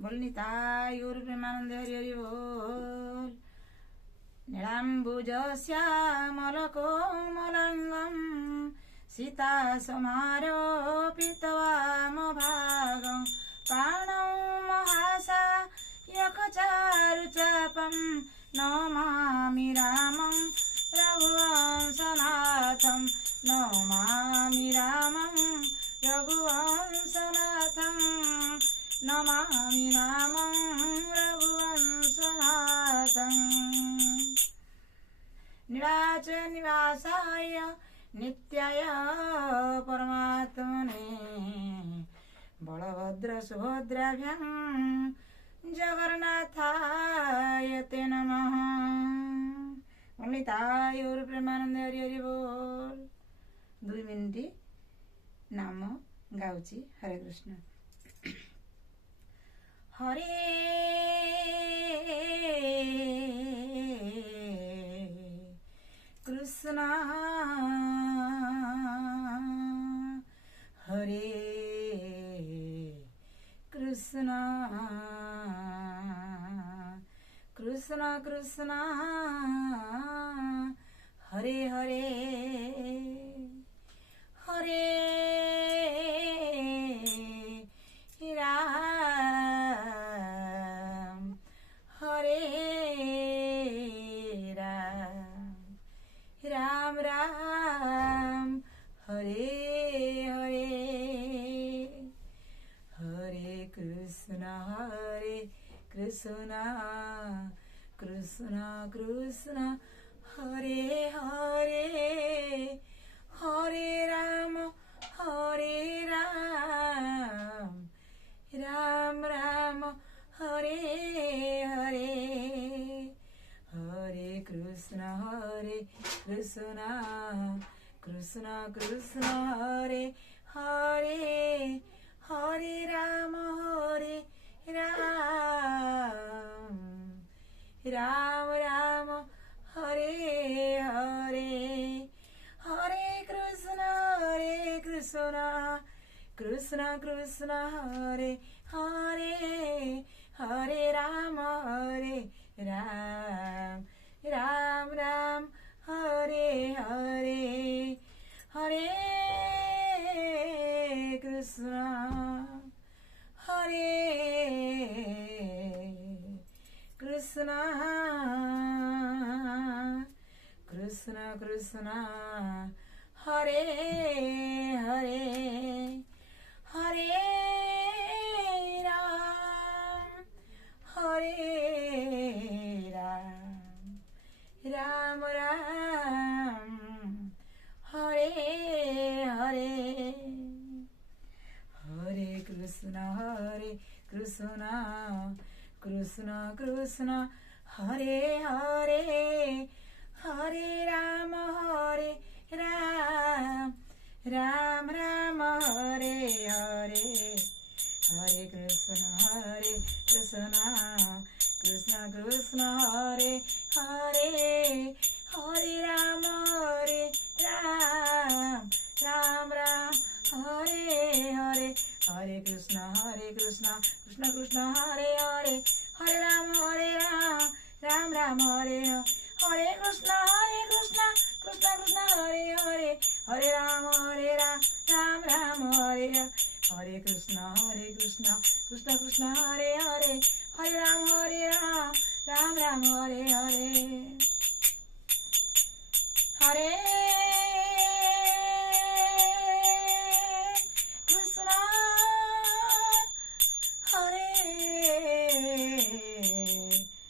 बोल निताय गौर प्रेमानंद हरि हरि बोल। नीलाम्बुजश्यामलकोमलाङ्गं सीतासमारोपितवामभागं पाणौ महासायकचारुचापं नमामि रामं रघुवंशनाथं नमामि रामं रघुवंशनाथं नमामि रामं रघुवंशनाथं। नीलाच निवासाय नित्याय परमात्मने बलभद्र सुभद्राभ्यां जगन्नाथाय ते नमः। निताय गौर प्रेमानंद हरि हरि बोल। 2 मिनिट नाम गाउची। हरे कृष्ण। हरे कृष्ण हरे कृष्ण कृष्ण कृष्ण हरे हरे हरे राम हरे राम राम राम हरे हरे हरे कृष्ण कृष्ण कृष्ण हरे हरे हरे राम राम राम हरे हरे हरे कृष्ण कृष्ण कृष्ण हरे हरे हरे राम राम राम हरे हरे हरे कृष्ण कृष्ण कृष्ण हरे हरे हरे राम राम राम हरे हरे हरे कृष्ण कृष्ण कृष्ण कृष्ण हरे हरे हरे राम राम राम हरे हरे हरे कृष्ण कृष्ण कृष्ण हरे हरे हरे राम राम राम हरे हरे हरे कृष्ण कृष्ण कृष्ण हरे हरे हरे राम राम राम हरे हरे हरे कृष्ण कृष्ण कृष्ण हरे हरे हरे राम राम राम हरे हरे कृष्ण कृष्ण कृष्ण हरे हरे हरे राम राम राम हरे हरे कृष्ण कृष्ण कृष्ण हरे हरे हरे राम राम राम हरे हरे हरे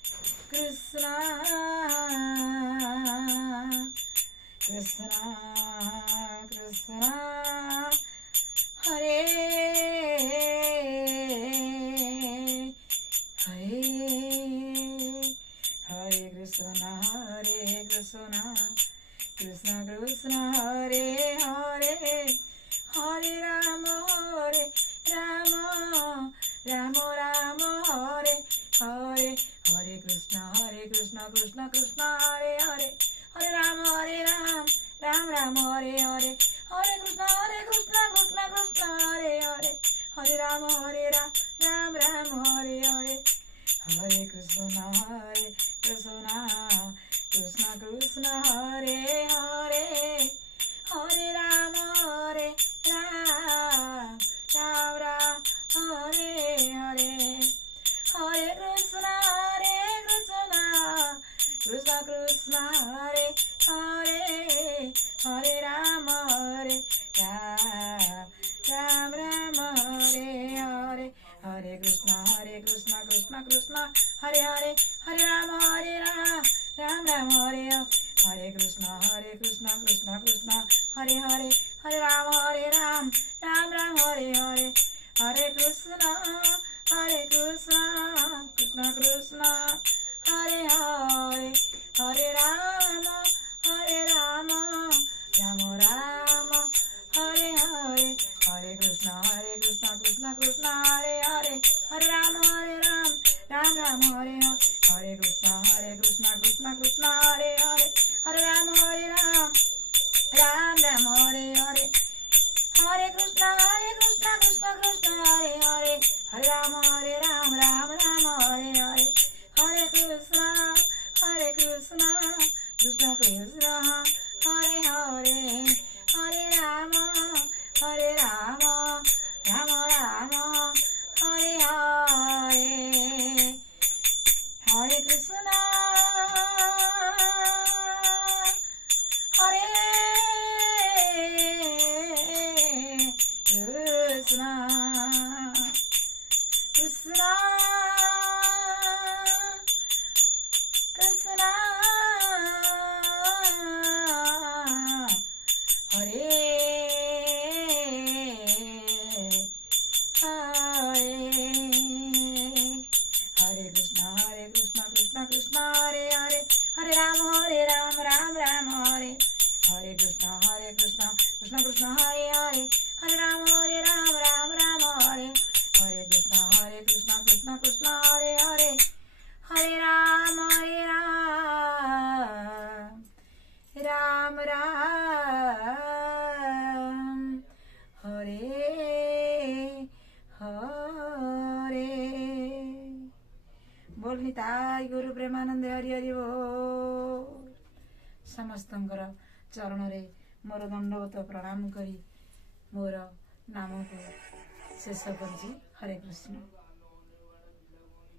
कृष्ण हरे कृष्ण कृष्ण कृष्ण हरे हरे हरे कृष्ण कृष्ण कृष्ण हरे कृष्ण कृष्ण कृष्ण हरे हरे हरे राम राम राम हरे हरे कृष्ण कृष्ण कृष्ण हरे हरे हरे राम राम राम हरे हरे हरे कृष्ण कृष्ण कृष्ण हरे हरे हरे राम राम राम हरे हरे हरे कृष्ण कृष्ण कृष्ण हरे हरे हरे राम राम हरे हरे कृष्ण कृष्ण कृष्ण हरे हरे हरे राम राम हरे हरे हरे कृष्ण कृष्ण कृष्ण हरे हरे हरे राम राम हरे हरे हरे कृष्ण कृष्ण कृष्ण हरे हरे हरे राम राम राम हरे हरे हरे कृष्ण हरे कृष्ण कृष्ण कृष्ण हरे हरे कृष्ण कृष्ण कृष्ण हरे हरे हरे राम राम हरे हरे कृष्ण कृष्ण कृष्ण हरे हरे हरे राम राम हरे हरे कृष्ण कृष्ण कृष्ण हरे हरे हरे राम राम हरे हरे बोल निताय गुरु प्रेमानंद हरि हरि बोल। समस्तंकर चरण रे मोर दंडवत प्रणाम करी मोर नाम को शेष करछि। हरे कृष्ण।